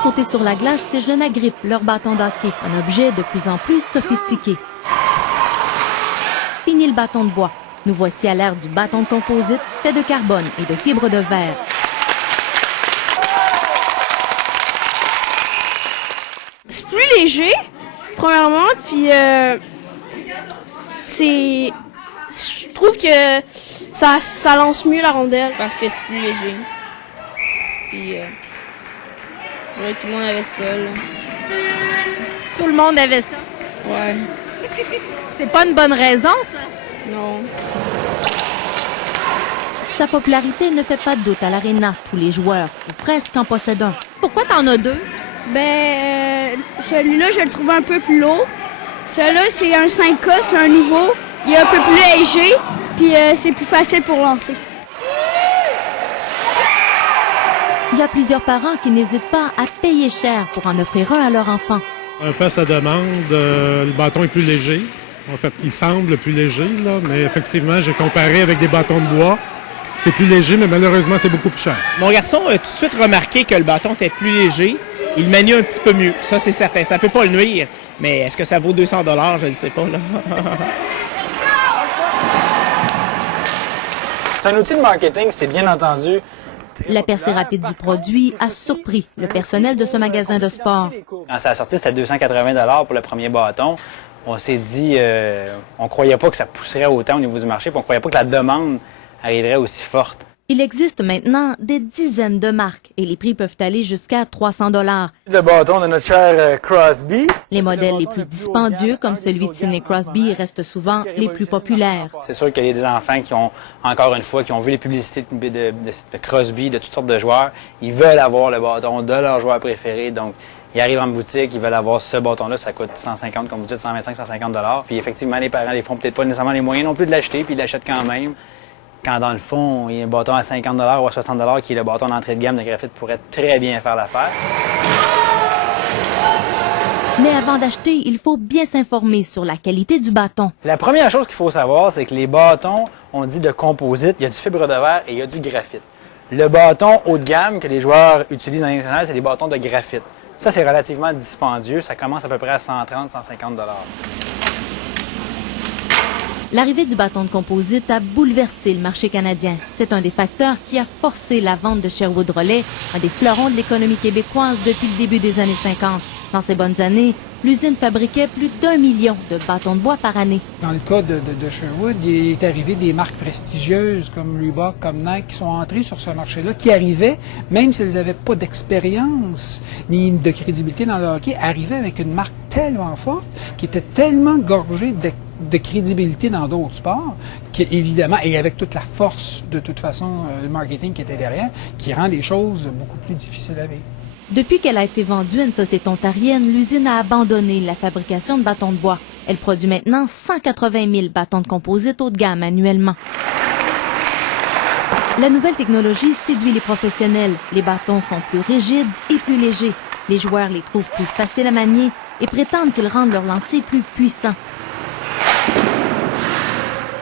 de sauter sur la glace, ces jeunes agrippent leur bâton d'hockey, un objet de plus en plus sophistiqué. Fini le bâton de bois. Nous voici à l'ère du bâton de composite fait de carbone et de fibres de verre. C'est plus léger, premièrement, puis je trouve que ça lance mieux la rondelle. Parce que c'est plus léger. Puis tout le monde avait ça, là. Tout le monde avait ça? Ouais. C'est pas une bonne raison, ça? Non. Sa popularité ne fait pas de doute à l'Arena. Tous les joueurs, ou presque, en possèdent un. Pourquoi t'en as deux? Celui-là, je le trouve un peu plus lourd. Celui-là, c'est un 5K, c'est un nouveau. Il est un peu plus léger, puis c'est plus facile pour lancer. Il y a plusieurs parents qui n'hésitent pas à payer cher pour en offrir un à leur enfant. Un peu à sa demande, le bâton est plus léger. En fait, il semble plus léger, là, mais effectivement, j'ai comparé avec des bâtons de bois. C'est plus léger, mais malheureusement, c'est beaucoup plus cher. Mon garçon a tout de suite remarqué que le bâton était plus léger. Il le manie un petit peu mieux. Ça, c'est certain. Ça peut pas le nuire. Mais est-ce que ça vaut 200 $? Je ne sais pas, là. C'est un outil de marketing, c'est bien entendu. La percée rapide du produit a surpris le personnel de ce magasin de sport. Quand ça a sorti, c'était 280 $ pour le premier bâton. On s'est dit, on croyait pas que ça pousserait autant au niveau du marché, puis on croyait pas que la demande arriverait aussi forte. Il existe maintenant des dizaines de marques et les prix peuvent aller jusqu'à 300 $. Le bâton de notre cher Crosby. Les modèles les plus dispendieux, comme celui de Sidney Crosby, restent souvent les plus populaires. C'est sûr qu'il y a des enfants qui ont, encore une fois, qui ont vu les publicités de Crosby, de toutes sortes de joueurs. Ils veulent avoir le bâton de leur joueur préféré, donc ils arrivent en boutique, ils veulent avoir ce bâton-là, ça coûte 150, comme vous dites, 125, 150 $. Puis effectivement, les parents, ils font peut-être pas nécessairement les moyens non plus de l'acheter, puis ils l'achètent quand même. Quand dans le fond, il y a un bâton à 50 $ ou à 60 $ qui est le bâton d'entrée de gamme de graphite pourrait très bien faire l'affaire. Mais avant d'acheter, il faut bien s'informer sur la qualité du bâton. La première chose qu'il faut savoir, c'est que les bâtons, on dit de composite, il y a du fibre de verre et il y a du graphite. Le bâton haut de gamme que les joueurs utilisent dans l'international, c'est des bâtons de graphite. Ça, c'est relativement dispendieux. Ça commence à peu près à 130 $, 150 $. L'arrivée du bâton de composite a bouleversé le marché canadien. C'est un des facteurs qui a forcé la vente de Sherwood Rollet, un des fleurons de l'économie québécoise depuis le début des années 50. Dans ces bonnes années, l'usine fabriquait plus d'1 million de bâtons de bois par année. Dans le cas de Sherwood, il est arrivé des marques prestigieuses comme Reebok, comme Nike, qui sont entrées sur ce marché-là, qui arrivaient, même s'ils n'avaient pas d'expérience ni de crédibilité dans le hockey, arrivaient avec une marque tellement forte, qui était tellement gorgée de crédibilité dans d'autres sports, évidemment, et avec toute la force, de toute façon, le marketing qui était derrière, qui rend les choses beaucoup plus difficiles à vivre. Depuis qu'elle a été vendue à une société ontarienne, l'usine a abandonné la fabrication de bâtons de bois. Elle produit maintenant 180 000 bâtons de composite haut de gamme annuellement. La nouvelle technologie séduit les professionnels. Les bâtons sont plus rigides et plus légers. Les joueurs les trouvent plus faciles à manier et prétendent qu'ils rendent leur lancer plus puissant.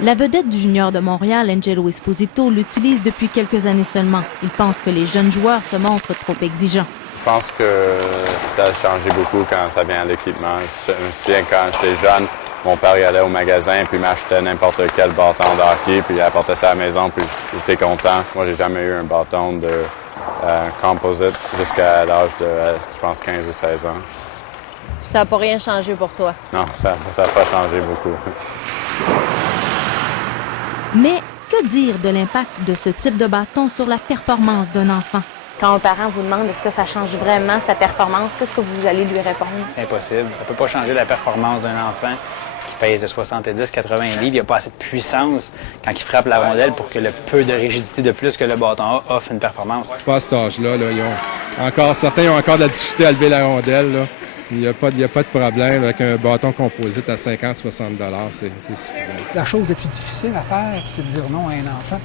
La vedette du junior de Montréal, Angelo Esposito, l'utilise depuis quelques années seulement. Il pense que les jeunes joueurs se montrent trop exigeants. Je pense que ça a changé beaucoup quand ça vient à l'équipement. Je me souviens quand j'étais jeune, mon père y allait au magasin puis m'achetait n'importe quel bâton de hockey puis il apportait ça à la maison puis j'étais content. Moi, j'ai jamais eu un bâton de composite jusqu'à l'âge de, je pense, 15 ou 16 ans. Ça n'a pas rien changé pour toi? Non, ça n'a pas changé beaucoup. Mais que dire de l'impact de ce type de bâton sur la performance d'un enfant? Quand un parent vous demande est-ce que ça change vraiment sa performance, qu'est-ce que vous allez lui répondre? C'est impossible. Ça peut pas changer la performance d'un enfant qui pèse de 70, 80 livres. Il n'y a pas assez de puissance quand il frappe la rondelle pour que le peu de rigidité de plus que le bâton a offre une performance. Pas à cet âge-là, certains ont encore de la difficulté à lever la rondelle, là. Il n'y a pas de problème avec un bâton composite à 50-60 $, c'est suffisant. La chose la plus difficile à faire, c'est de dire non à un enfant.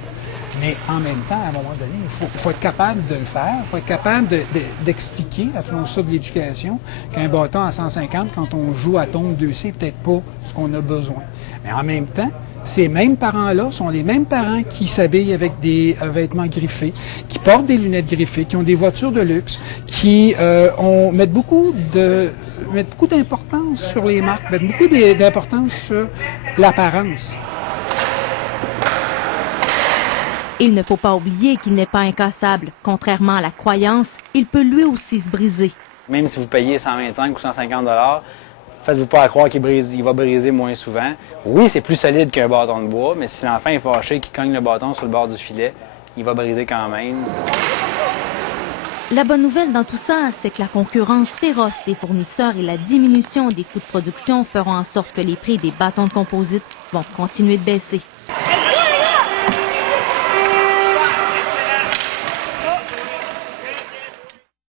Mais en même temps, à un moment donné, il faut être capable de le faire. Il faut être capable d'expliquer, appelons ça de l'éducation, qu'un bâton à 150, quand on joue à tombe 2C, peut-être pas ce qu'on a besoin. Mais en même temps, ces mêmes parents-là sont les mêmes parents qui s'habillent avec des vêtements griffés, qui portent des lunettes griffées, qui ont des voitures de luxe, qui mettent beaucoup d'importance sur les marques, mettent beaucoup d'importance sur l'apparence. Il ne faut pas oublier qu'il n'est pas incassable. Contrairement à la croyance, il peut lui aussi se briser. Même si vous payez 125 ou 150 $, faites-vous pas à croire qu'il va briser moins souvent. Oui, c'est plus solide qu'un bâton de bois, mais si l'enfant est fâché qu'il cogne le bâton sur le bord du filet, il va briser quand même. La bonne nouvelle dans tout ça, c'est que la concurrence féroce des fournisseurs et la diminution des coûts de production feront en sorte que les prix des bâtons de composite vont continuer de baisser.